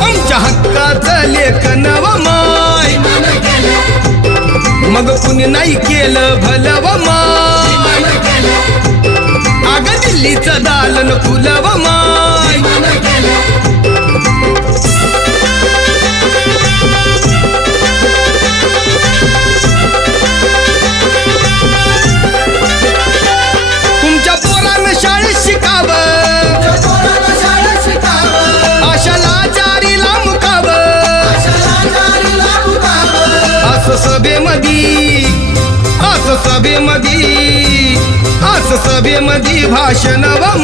आमच्या हक्काचं लेखन व माय मग कुणी नाही केलं भलं व माय अग दिल्लीचं दालन फुलं व माय तुमच्या पोरानं शाळेत शिकावं आशाला जारीला मुकावं असं सभेमधी भाषण व